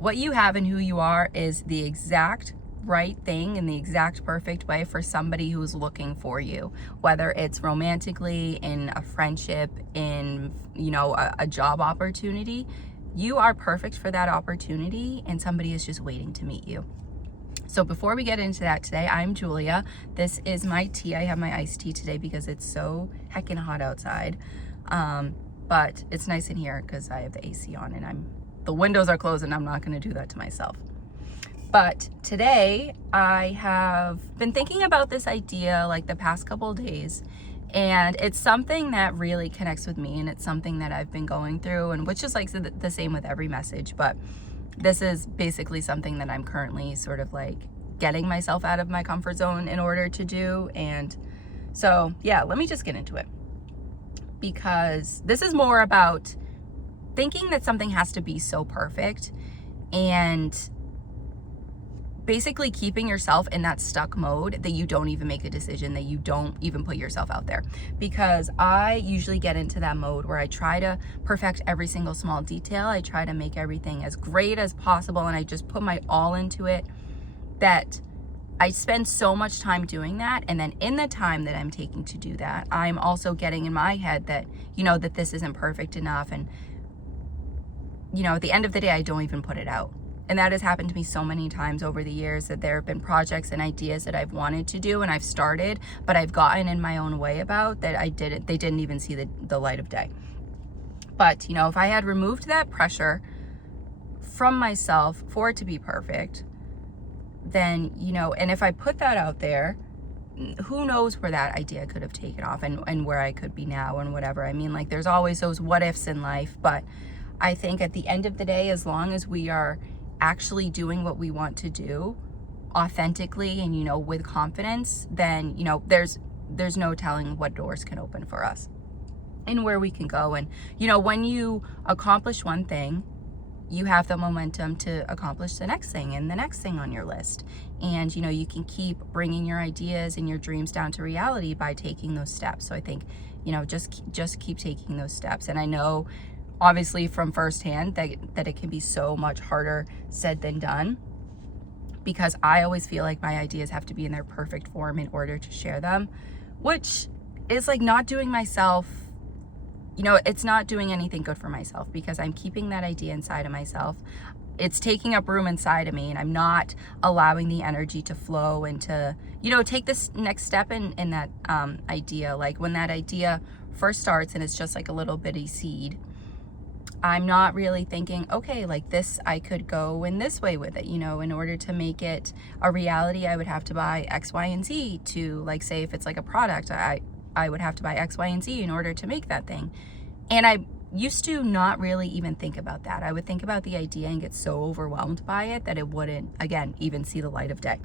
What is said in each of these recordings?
what you have and who you are is the exact right thing in the exact perfect way for somebody who's looking for you, whether it's romantically, in a friendship, in, you know, a job opportunity. You are perfect for that opportunity, and somebody is just waiting to meet you. So before we get into that today, I'm Julia. This is my tea. I have my iced tea today because it's so heckin' hot outside. But it's nice in here because I have the AC on and the windows are closed, and I'm not going to do that to myself. But today I have been thinking about this idea like the past couple of days, and it's something that really connects with me, and it's something that I've been going through, and which is like the same with every message, but this is basically something that I'm currently sort of like getting myself out of my comfort zone in order to do. And so, yeah, let me just get into it, because this is more about thinking that something has to be so perfect and basically keeping yourself in that stuck mode that you don't even make a decision, that you don't even put yourself out there. Because I usually get into that mode where I try to perfect every single small detail. I try to make everything as great as possible, and I just put my all into it, that I spend so much time doing that. And then in the time that I'm taking to do that, I'm also getting in my head that, you know, that this isn't perfect enough. And, you know, at the end of the day, I don't even put it out. And that has happened to me so many times over the years, that there have been projects and ideas that I've wanted to do and I've started, but I've gotten in my own way about that. They didn't even see the light of day. But, you know, if I had removed that pressure from myself for it to be perfect, then, you know, and if I put that out there, who knows where that idea could have taken off, and where I could be now and whatever. I mean, like, there's always those what ifs in life, but I think at the end of the day, as long as we are actually doing what we want to do authentically and, you know, with confidence, then, you know, there's no telling what doors can open for us and where we can go. And, you know, when you accomplish one thing, you have the momentum to accomplish the next thing and the next thing on your list. And, you know, you can keep bringing your ideas and your dreams down to reality by taking those steps. So I think, you know, just keep taking those steps. And I know, obviously, from firsthand, that it can be so much harder said than done, because I always feel like my ideas have to be in their perfect form in order to share them, which is like not doing myself, you know, it's not doing anything good for myself, because I'm keeping that idea inside of myself. It's taking up room inside of me, and I'm not allowing the energy to flow and to, you know, take this next step in that idea. Like when that idea first starts and it's just like a little bitty seed, I'm not really thinking, okay, like this, I could go in this way with it. You know, in order to make it a reality, I would have to buy X, Y, and Z to, like, say if it's like a product, I would have to buy X, Y, and Z in order to make that thing. And I used to not really even think about that. I would think about the idea and get so overwhelmed by it that it wouldn't, again, even see the light of day.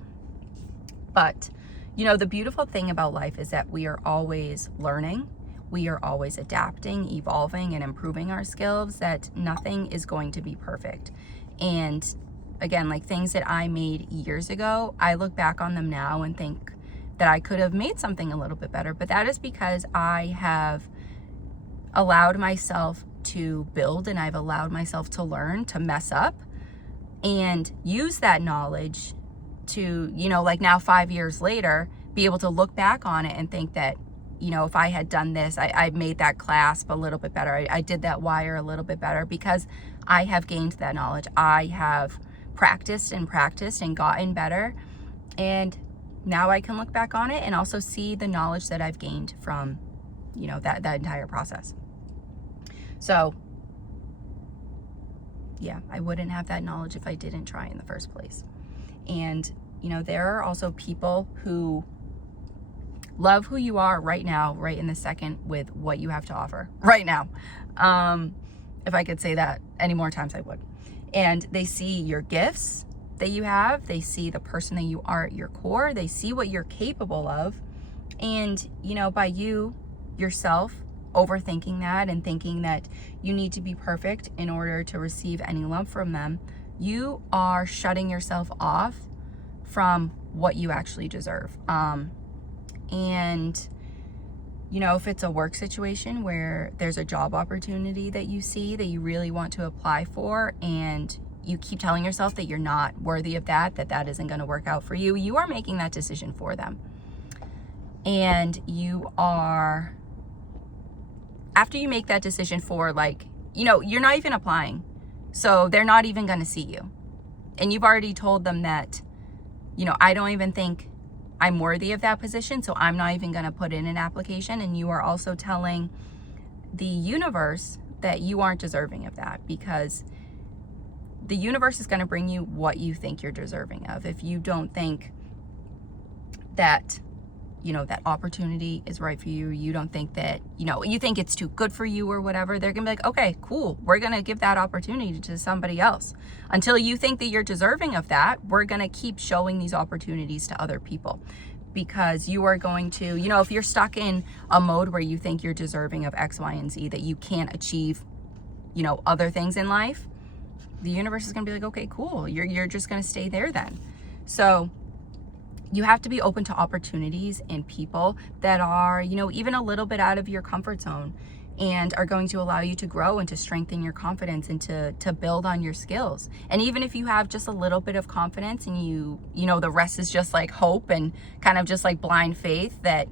But, you know, the beautiful thing about life is that we are always learning. We are always adapting, evolving, and improving our skills, that nothing is going to be perfect. And again, like things that I made years ago, I look back on them now and think that I could have made something a little bit better. But that is because I have allowed myself to build, and I've allowed myself to learn, to mess up, and use that knowledge to, you know, like now 5 years later, be able to look back on it and think that, you know, if I had done this, I made that clasp a little bit better. I did that wire a little bit better, because I have gained that knowledge. I have practiced and gotten better. And now I can look back on it and also see the knowledge that I've gained from, you know, that entire process. So yeah, I wouldn't have that knowledge if I didn't try in the first place. And, you know, there are also people who love who you are right now, right in the second, with what you have to offer right now. If I could say that any more times, I would. And they see your gifts that you have. They see the person that you are at your core. They see what you're capable of. And, you know, by you yourself overthinking that and thinking that you need to be perfect in order to receive any love from them, you are shutting yourself off from what you actually deserve. And, you know, if it's a work situation where there's a job opportunity that you see that you really want to apply for, and you keep telling yourself that you're not worthy of that isn't going to work out for you, you are making that decision for them. And you are, after you make that decision for, like, you're not even applying. So they're not even going to see you. And you've already told them that, I don't even think I'm worthy of that position, so I'm not even going to put in an application. And you are also telling the universe that you aren't deserving of that, because the universe is going to bring you what you think you're deserving of. If you don't think that, that opportunity is right for you, you don't think that, you think it's too good for you or whatever, they're going to be like, okay, cool, we're going to give that opportunity to somebody else. Until you think that you're deserving of that, we're going to keep showing these opportunities to other people, because you are going to, if you're stuck in a mode where you think you're deserving of X, Y, and Z, that you can't achieve, other things in life, the universe is going to be like, okay, cool, you're just going to stay there then. So you have to be open to opportunities and people that are, even a little bit out of your comfort zone, and are going to allow you to grow and to strengthen your confidence and to build on your skills. And even if you have just a little bit of confidence and the rest is just like hope and kind of just like blind faith that,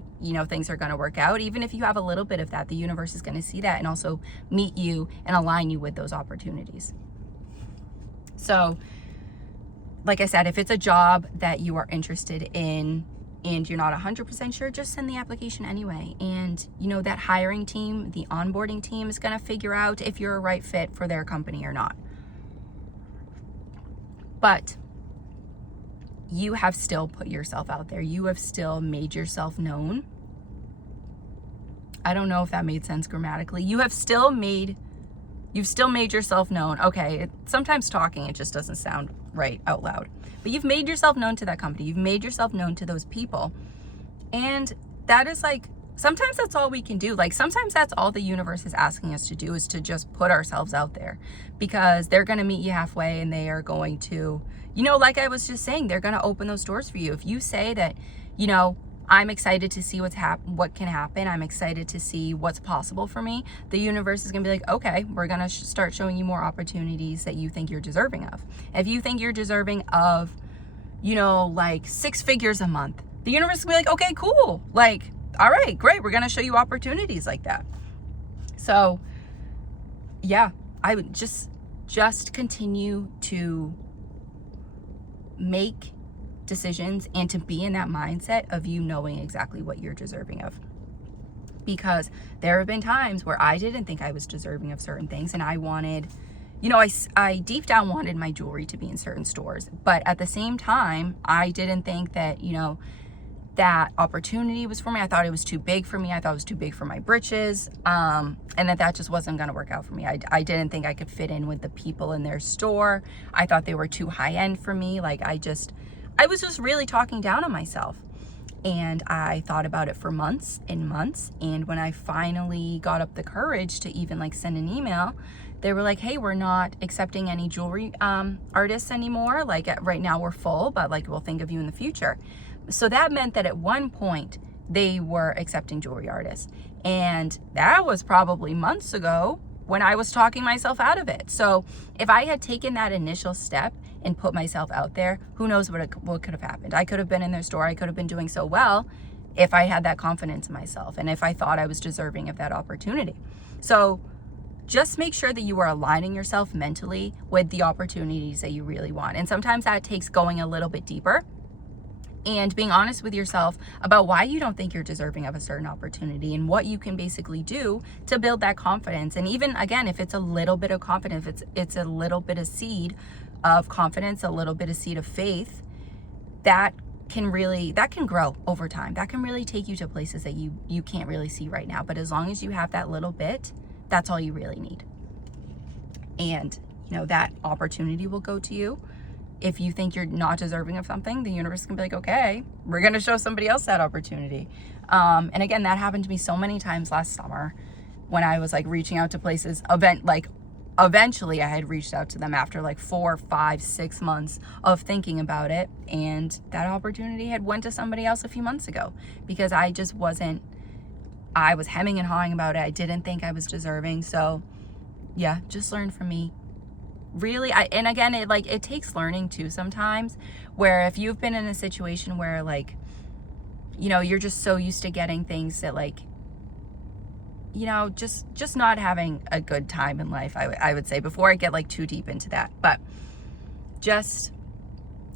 things are going to work out, even if you have a little bit of that, the universe is going to see that and also meet you and align you with those opportunities. So, like I said, if it's a job that you are interested in and you're not 100% sure, just send the application anyway. And, that hiring team, the onboarding team, is going to figure out if you're a right fit for their company or not. But you have still put yourself out there. You have still made yourself known. I don't know if that made sense grammatically. You've still made yourself known. Okay, sometimes talking, it just doesn't sound right out loud. But you've made yourself known to that company. You've made yourself known to those people. And that is like, sometimes that's all we can do. Like, sometimes that's all the universe is asking us to do, is to just put ourselves out there, because they're going to meet you halfway, and they are going to, like I was just saying, they're going to open those doors for you. If you say that, I'm excited to see what can happen, I'm excited to see what's possible for me, the universe is going to be like, okay, we're going to start showing you more opportunities that you think you're deserving of. If you think you're deserving of, like 6 figures a month, the universe is going to be like, okay, cool. Like, all right, great. We're going to show you opportunities like that. So yeah, I would just continue to make decisions and to be in that mindset of you knowing exactly what you're deserving of. Because there have been times where I didn't think I was deserving of certain things, and I wanted, I deep down wanted my jewelry to be in certain stores, but at the same time, I didn't think that, that opportunity was for me. I thought it was too big for me. I thought it was too big for my britches, and that just wasn't going to work out for me. I didn't think I could fit in with the people in their store. I thought they were too high end for me. Like, I was just really talking down on myself. And I thought about it for months and months. And when I finally got up the courage to even like send an email, they were like, hey, we're not accepting any jewelry artists anymore. Like, right now we're full, but like, we'll think of you in the future. So that meant that at one point they were accepting jewelry artists. And that was probably months ago when I was talking myself out of it. So if I had taken that initial step and put myself out there, who knows what could have happened. I could have been in their store. I could have been doing so well if I had that confidence in myself and if I thought I was deserving of that opportunity. So just make sure that you are aligning yourself mentally with the opportunities that you really want. And sometimes that takes going a little bit deeper and being honest with yourself about why you don't think you're deserving of a certain opportunity and what you can basically do to build that confidence. And even, again, if it's a little bit of confidence, it's a little bit of seed of confidence, a little bit of seed of faith, that can grow over time. That can really take you to places that you can't really see right now. But as long as you have that little bit, that's all you really need. And, that opportunity will go to you. If you think you're not deserving of something, the universe can be like, okay, we're going to show somebody else that opportunity. And again, that happened to me so many times last summer when I was like reaching out to places, eventually I had reached out to them after like 4, 5, 6 months of thinking about it. And that opportunity had went to somebody else a few months ago because I was hemming and hawing about it. I didn't think I was deserving. So yeah, just learn from me. really, and again, it takes learning too sometimes, where if you've been in a situation where like, you're just so used to getting things that like, just not having a good time in life, I would say, before I get like too deep into that. But just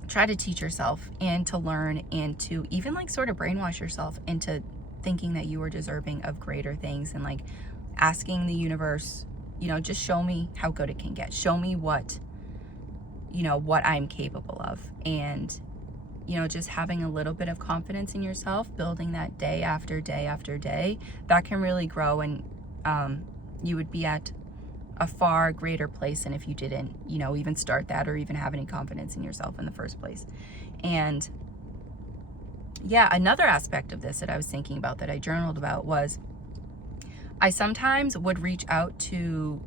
try to teach yourself and to learn and to even like sort of brainwash yourself into thinking that you are deserving of greater things, and like asking the universe, just show me how good it can get. Show me what I'm capable of. And, just having a little bit of confidence in yourself, building that day after day after day, that can really grow. And you would be at a far greater place than if you didn't, even start that or even have any confidence in yourself in the first place. And yeah, another aspect of this that I was thinking about, that I journaled about, was I sometimes would reach out to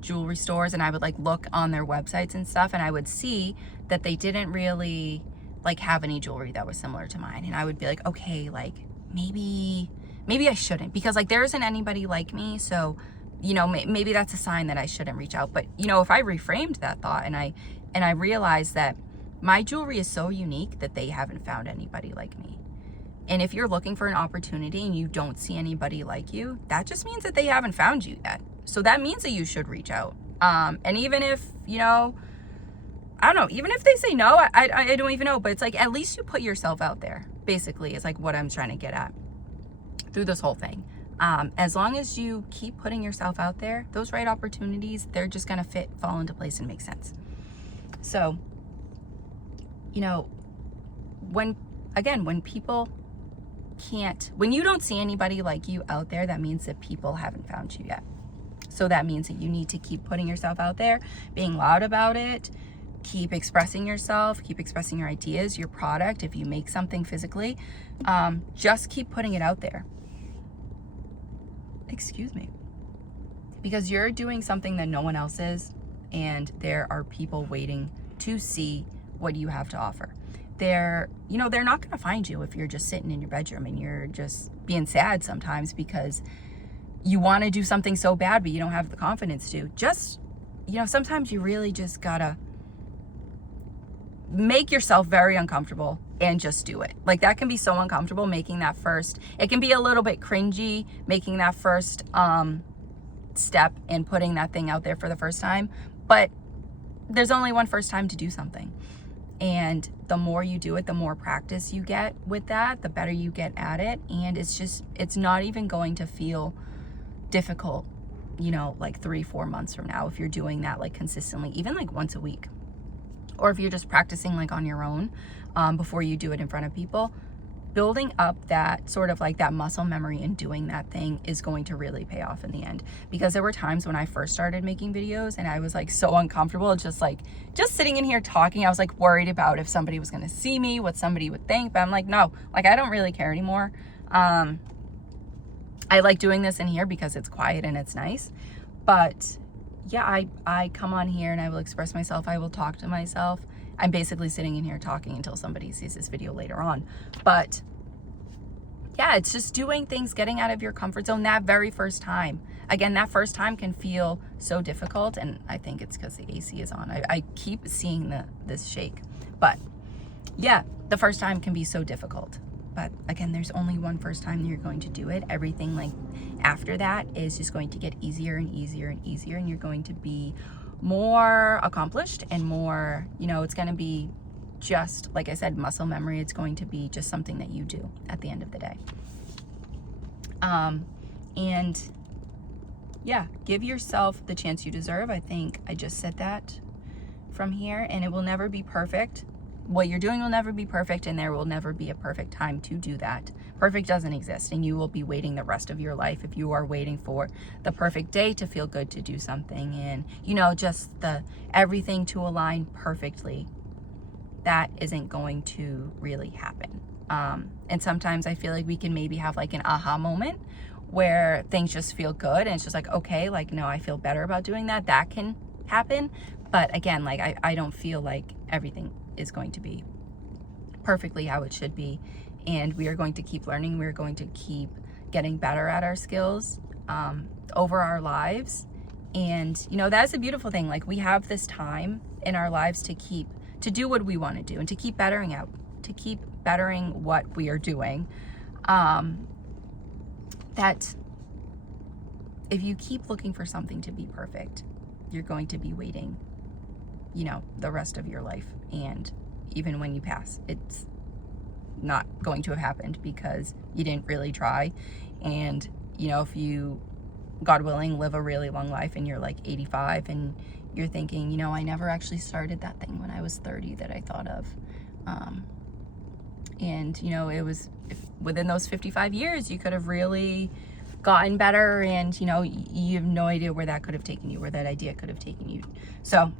jewelry stores and I would like look on their websites and stuff, and I would see that they didn't really like have any jewelry that was similar to mine. And I would be like, okay, like maybe I shouldn't, because like there isn't anybody like me. So, maybe that's a sign that I shouldn't reach out. But, if I reframed that thought and I realized that my jewelry is so unique that they haven't found anybody like me. And if you're looking for an opportunity and you don't see anybody like you, that just means that they haven't found you yet. So that means that you should reach out. And even if, I don't know, even if they say no, I don't even know, but it's like, at least you put yourself out there, basically, is like what I'm trying to get at through this whole thing. As long as you keep putting yourself out there, those right opportunities, they're just going to fall into place and make sense. So, when people when you don't see anybody like you out there, that means that people haven't found you yet. So that means that you need to keep putting yourself out there, being loud about it, keep expressing yourself, keep expressing your ideas, your product. If you make something physically, just keep putting it out there. Excuse me. Because you're doing something that no one else is, and there are people waiting to see what you have to offer. They're not going to find you if you're just sitting in your bedroom and you're just being sad sometimes because you want to do something so bad, but you don't have the confidence to. Just, sometimes you really just gotta make yourself very uncomfortable and just do it. Like, that can be so uncomfortable, it can be a little bit cringy, making that first step and putting that thing out there for the first time. But there's only one first time to do something. And the more you do it, the more practice you get with that, the better you get at it. And it's not even going to feel difficult, like 3-4 months from now, if you're doing that like consistently, even like once a week. Or if you're just practicing like on your own before you do it in front of people. Building up that sort of like that muscle memory and doing that thing is going to really pay off in the end. Because there were times when I first started making videos and I was like so uncomfortable, just sitting in here talking. I was like worried about if somebody was going to see me, what somebody would think. But I'm like, no, like I don't really care anymore. I like doing this in here because it's quiet and it's nice. But yeah, I come on here and I will express myself. I will talk to myself. I'm basically sitting in here talking until somebody sees this video later on. But yeah, it's just doing things, getting out of your comfort zone that very first time. Again, that first time can feel so difficult, and I think it's because the AC is on. I keep seeing this shake. But yeah, the first time can be so difficult. But again, there's only one first time that you're going to do it. Everything like after that is just going to get easier and easier and easier, and you're going to be more accomplished and more, it's going to be just, like I said, muscle memory. It's going to be just something that you do at the end of the day. And yeah, give yourself the chance you deserve. I think I just said that from here, and it will never be perfect. What you're doing will never be perfect, and there will never be a perfect time to do that. Perfect doesn't exist, and you will be waiting the rest of your life if you are waiting for the perfect day to feel good to do something, and just everything to align perfectly. That isn't going to really happen. And sometimes I feel like we can maybe have like an aha moment where things just feel good, and it's just like, okay, like, no, I feel better about doing that. That can happen. But again, like I don't feel like everything is going to be perfectly how it should be, and we are going to keep learning. We're going to keep getting better at our skills over our lives, And, you know, that's a beautiful thing. Like, we have this time in our lives to do what we want to do and to keep bettering to keep bettering what we are doing. That if you keep looking for something to be perfect, you're going to be waiting, you know, the rest of your life. And even when you pass, it's not going to have happened because you didn't really try. And, you know, if you, God willing, live a really long life and you're like 85 and you're thinking, you know, I never actually started that thing when I was 30 that I thought of. And, you know, it was within those 55 years, you could have really gotten better. And, you know, you have no idea where that could have taken you, where that idea could have taken you. So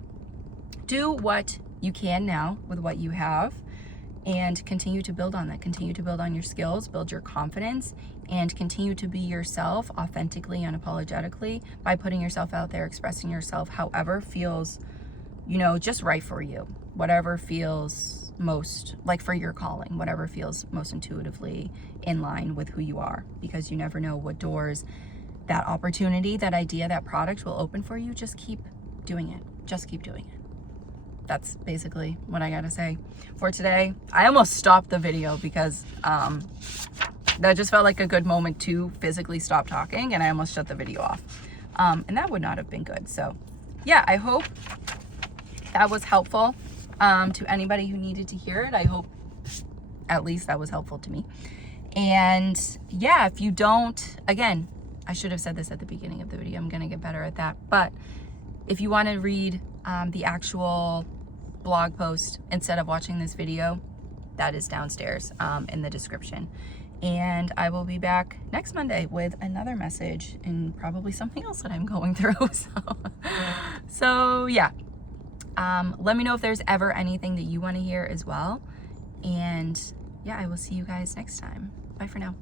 do what you can now with what you have and continue to build on that. Continue to build on your skills, build your confidence, and continue to be yourself authentically, unapologetically, by putting yourself out there, expressing yourself however feels, you know, just right for you. Whatever feels most like for your calling, whatever feels most intuitively in line with who you are, because you never know what doors that opportunity, that idea, that product will open for you. Just keep doing it. Just keep doing it. That's basically what I gotta say for today. I almost stopped the video because that just felt like a good moment to physically stop talking, and I almost shut the video off. And that would not have been good. So yeah, I hope that was helpful to anybody who needed to hear it. I hope at least that was helpful to me. And yeah, if you don't, again, I should have said this at the beginning of the video. I'm gonna get better at that. But if you want to read the actual blog post instead of watching this video, that is downstairs in the description. And I will be back next Monday with another message and probably something else that I'm going through. So yeah, let me know if there's ever anything that you want to hear as well. And yeah, I will see you guys next time. Bye for now.